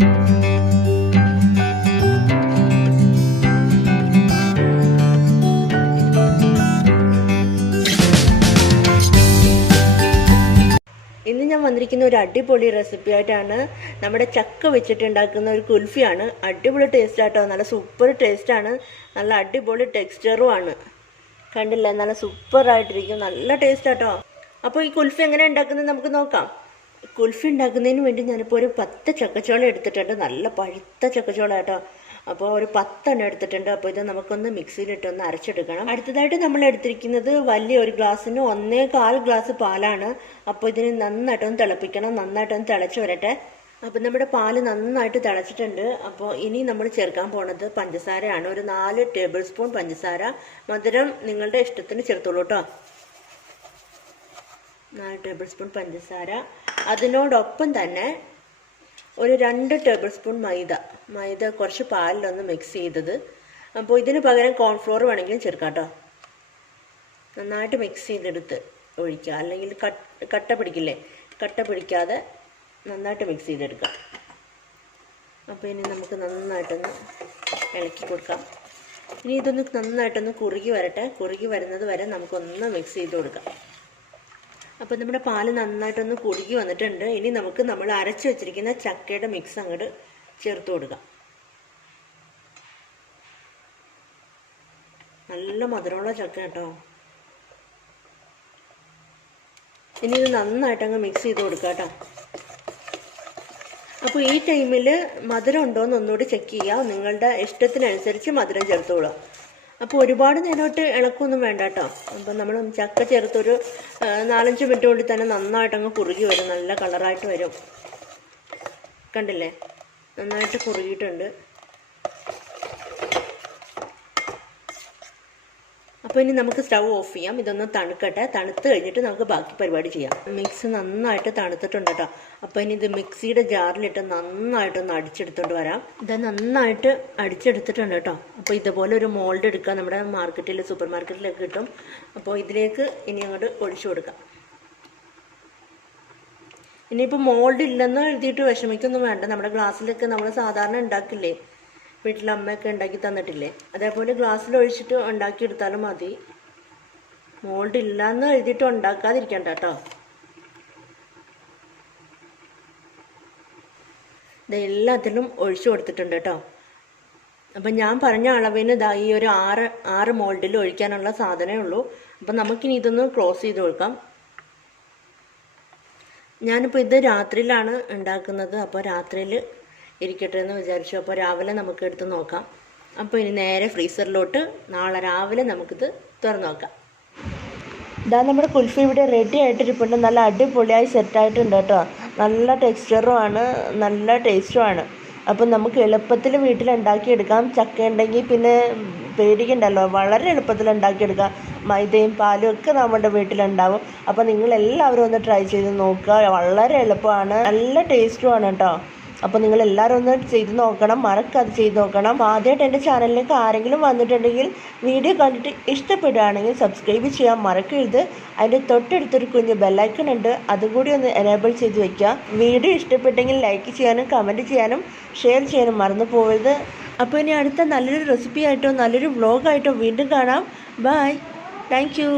ഇന്ന് ഞാൻ വന്നിരിക്കുന്ന ഒരു അടിപൊളി റെസിപ്പി ആയിട്ടാണ്. നമ്മുടെ ചക്ക വെച്ചിട്ടുണ്ടാക്കുന്ന ഒരു കുൽഫിയാണ്. അടിപൊളി ടേസ്റ്റ് ആട്ടോ, നല്ല സൂപ്പർ ടേസ്റ്റാണ്, നല്ല അടിപൊളി ടെക്സ്ചറും ആണ്. കണ്ടില്ലേ, നല്ല സൂപ്പറായിട്ടിരിക്കും, നല്ല ടേസ്റ്റ് ആട്ടോ. അപ്പോൾ ഈ കുൽഫി എങ്ങനെ ഉണ്ടാക്കുന്നത് നമുക്ക് നോക്കാം. കുൽഫി ഉണ്ടാക്കുന്നതിന് വേണ്ടി ഞാനിപ്പോൾ ഒരു 10 ചക്കച്ചോളം എടുത്തിട്ടുണ്ട്. നല്ല പഴുത്ത ചക്കച്ചോളം ആട്ടോ. അപ്പോൾ ഒരു 10 എണ്ണം എടുത്തിട്ടുണ്ട്. അപ്പോൾ ഇത് നമുക്കൊന്ന് മിക്സിയിലിട്ടൊന്ന് അരച്ചെടുക്കണം. അടുത്തതായിട്ട് നമ്മൾ എടുത്തിരിക്കുന്നത് വലിയ ഒരു ഗ്ലാസ്സിന് 1.25 ഗ്ലാസ് പാലാണ്. അപ്പോൾ ഇതിന് നന്നായിട്ടൊന്ന് തിളപ്പിക്കണം, നന്നായിട്ടൊന്ന് തിളച്ച് വരട്ടെ. അപ്പോൾ നമ്മുടെ പാല് നന്നായിട്ട് തിളച്ചിട്ടുണ്ട്. അപ്പോൾ ഇനി നമ്മൾ ചേർക്കാൻ പോണത് പഞ്ചസാരയാണ്. ഒരു 4 ടേബിൾ സ്പൂൺ പഞ്ചസാര. മധുരം നിങ്ങളുടെ ഇഷ്ടത്തിന് ചേർത്തോളൂ കേട്ടോ. 4 ടേബിൾ സ്പൂൺ പഞ്ചസാര. അതിനോടൊപ്പം തന്നെ ഒരു 2 ടേബിൾ സ്പൂൺ മൈദ കുറച്ച് പാലിലൊന്ന് മിക്സ് ചെയ്തത്. അപ്പോൾ ഇതിന് പകരം കോൺഫ്ലോർ വേണമെങ്കിലും ചേർക്കാം കേട്ടോ. നന്നായിട്ട് മിക്സ് ചെയ്തെടുത്ത് ഒഴിക്കുക, അല്ലെങ്കിൽ കട്ട പിടിക്കില്ലേ, കട്ട പിടിക്കാതെ നന്നായിട്ട് മിക്സ് ചെയ്തെടുക്കാം. അപ്പോൾ ഇനി നമുക്ക് നന്നായിട്ടൊന്ന് ഇളക്കി കൊടുക്കാം. ഇനി ഇതൊന്ന് നന്നായിട്ടൊന്ന് കുറുകി വരട്ടെ. കുറുകി വരുന്നത് വരെ നമുക്കൊന്ന് മിക്സ് ചെയ്ത് കൊടുക്കാം. അപ്പോൾ നമ്മുടെ പാല് നന്നായിട്ടൊന്ന് കുറുകി വന്നിട്ടുണ്ട്. ഇനി നമുക്ക് നമ്മൾ അരച്ച് വെച്ചിരിക്കുന്ന ചക്കയുടെ മിക്സ് അങ്ങോട്ട് ചേർത്ത് കൊടുക്കാം. നല്ല മധുരമുള്ള ചക്ക കേട്ടോ. ഇനി ഇത് നന്നായിട്ടങ്ങ് മിക്സ് ചെയ്ത് കൊടുക്കാം കേട്ടോ. അപ്പോൾ ഈ ടൈമിൽ മധുരം ഉണ്ടോയെന്ന് ഒന്നുകൂടി ചെക്ക് ചെയ്യുക. നിങ്ങളുടെ ഇഷ്ടത്തിനനുസരിച്ച് മധുരം ചേർത്തോളാം. അപ്പോൾ ഒരുപാട് നേരമായിട്ട് ഇളക്കൊന്നും വേണ്ട കേട്ടോ. അപ്പോൾ നമ്മൾ ചക്ക ചേർത്തൊരു 4-5 മിനിറ്റ് കൊണ്ട് തന്നെ നന്നായിട്ടങ്ങ് കുറുകി വരും, നല്ല കളറായിട്ട് വരും. കണ്ടില്ലേ, നന്നായിട്ട് കുറുകിയിട്ടുണ്ട്. അപ്പോൾ ഇനി നമുക്ക് സ്റ്റൗ ഓഫ് ചെയ്യാം. ഇതൊന്ന് തണുക്കട്ടെ. തണുത്ത് കഴിഞ്ഞിട്ട് നമുക്ക് ബാക്കി പരിപാടി ചെയ്യാം. മിക്സ് നന്നായിട്ട് തണുത്തിട്ടുണ്ട് കേട്ടോ. അപ്പോൾ ഇനി ഇത് മിക്സിയുടെ ജാറിലിട്ട് നന്നായിട്ടൊന്ന് അടിച്ചെടുത്തോണ്ട് വരാം. ഇത് നന്നായിട്ട് അടിച്ചെടുത്തിട്ടുണ്ട് കേട്ടോ. അപ്പോൾ ഇതുപോലെ ഒരു മോൾഡ് എടുക്കുക. നമ്മുടെ മാർക്കറ്റിൽ, സൂപ്പർ മാർക്കറ്റിലൊക്കെ കിട്ടും. അപ്പോൾ ഇതിലേക്ക് ഇനി അങ്ങോട്ട് ഒഴിച്ചു കൊടുക്കാം. ഇനിയിപ്പോൾ മോൾഡ് ഇല്ലെന്ന് എഴുതിയിട്ട് വിഷമിക്കൊന്നും വേണ്ട. നമ്മുടെ ഗ്ലാസ്സിലൊക്കെ നമ്മൾ സാധാരണ ഉണ്ടാക്കില്ലേ, വീട്ടിൽ അമ്മയൊക്കെ ഉണ്ടാക്കി തന്നിട്ടില്ലേ, അതേപോലെ ഗ്ലാസ്സിൽ ഒഴിച്ചിട്ട് ഉണ്ടാക്കിയെടുത്താലും മതി. മോൾഡ് ഇല്ലയെന്ന് എഴുതിയിട്ട് ഉണ്ടാക്കാതിരിക്കണ്ട കേട്ടോ. ഇത് എല്ലാത്തിലും ഒഴിച്ചു കൊടുത്തിട്ടുണ്ട് കേട്ടോ. അപ്പം ഞാൻ പറഞ്ഞ അളവിന് ഇതാ ഈ ഒരു 6 മോൾഡിൽ ഒഴിക്കാനുള്ള സാധനമേ ഉള്ളൂ. അപ്പം നമുക്കിനി ഇതൊന്ന് ക്ലോസ് ചെയ്ത് കൊടുക്കാം. ഞാനിപ്പോൾ ഇത് രാത്രിയിലാണ് ഉണ്ടാക്കുന്നത്. അപ്പോൾ രാത്രിയിൽ ഇരിക്കട്ടെ എന്ന് വിചാരിച്ചു. അപ്പോൾ രാവിലെ നമുക്ക് എടുത്ത് നോക്കാം. അപ്പോൾ ഇനി നേരെ ഫ്രീസറിലോട്ട് നാളെ രാവിലെ നമുക്കിത് തുറന്ന് നോക്കാം. ഇതാ നമ്മുടെ കുൽഫി ഇവിടെ റെഡി ആയിട്ടിരിപ്പുണ്ട്. നല്ല അടിപൊളിയായി സെറ്റായിട്ടുണ്ട് കേട്ടോ. നല്ല ടെക്സ്ചറും ആണ്, നല്ല ടേസ്റ്റും ആണ്. അപ്പം നമുക്ക് എളുപ്പത്തിൽ വീട്ടിലുണ്ടാക്കിയെടുക്കാം. ചക്ക ഉണ്ടെങ്കിൽ പിന്നെ പേടിക്കണ്ടല്ലോ, വളരെ എളുപ്പത്തിൽ ഉണ്ടാക്കിയെടുക്കാം. മൈദയും പാലും ഒക്കെ നമ്മുടെ വീട്ടിലുണ്ടാവും. അപ്പോൾ നിങ്ങളെല്ലാവരും ഒന്ന് ട്രൈ ചെയ്ത് നോക്കുക. വളരെ എളുപ്പമാണ്, നല്ല ടേസ്റ്റുമാണ് കേട്ടോ. അപ്പോൾ നിങ്ങളെല്ലാവരും ഒന്ന് ചെയ്ത് നോക്കണം, മറക്കാതെ ചെയ്ത് നോക്കണം. ആദ്യമായിട്ട് എൻ്റെ ചാനലിലേക്ക് ആരെങ്കിലും വന്നിട്ടുണ്ടെങ്കിൽ വീഡിയോ കണ്ടിട്ട് ഇഷ്ടപ്പെടുകയാണെങ്കിൽ സബ്സ്ക്രൈബ് ചെയ്യാൻ മറക്കരുത്. അതിൻ്റെ തൊട്ടടുത്തൊരു കുഞ്ഞ് ബെല്ലൈക്കൺ ഉണ്ട്, അതും കൂടി ഒന്ന് എനേബിൾ ചെയ്ത് വയ്ക്കുക. വീഡിയോ ഇഷ്ടപ്പെട്ടെങ്കിൽ ലൈക്ക് ചെയ്യാനും കമൻറ്റ് ചെയ്യാനും ഷെയർ ചെയ്യാനും മറന്നു പോകരുത്. അപ്പോൾ ഇനി അടുത്ത നല്ലൊരു റെസിപ്പി ആയിട്ടോ നല്ലൊരു വ്ളോഗായിട്ടോ വീണ്ടും കാണാം. Bye, thank U.